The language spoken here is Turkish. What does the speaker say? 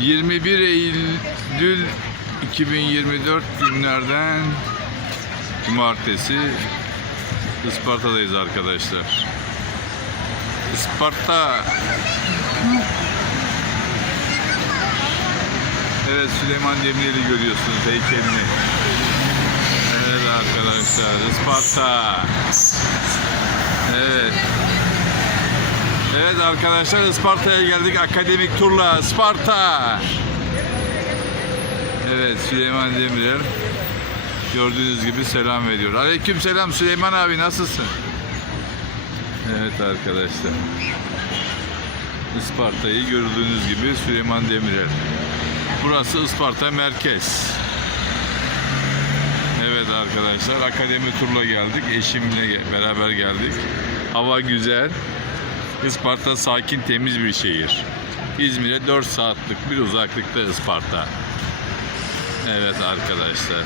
21 Eylül 2024 günlerden Cumartesi Isparta'dayız arkadaşlar. Isparta Evet Süleyman Demirel'i görüyorsunuz heykelini. Evet arkadaşlar Isparta. Evet. Arkadaşlar Isparta'ya geldik akademik turla Isparta. Evet Süleyman Demirel gördüğünüz gibi selam veriyor. Aleyküm selam Süleyman abi nasılsın? Evet arkadaşlar. Isparta'yı gördüğünüz gibi Süleyman Demirel. Burası Isparta merkez. Evet arkadaşlar akademi turla geldik. Eşimle beraber geldik. Hava güzel. Isparta sakin temiz bir şehir. İzmir'e 4 saatlik bir uzaklıkta Isparta. Evet arkadaşlar.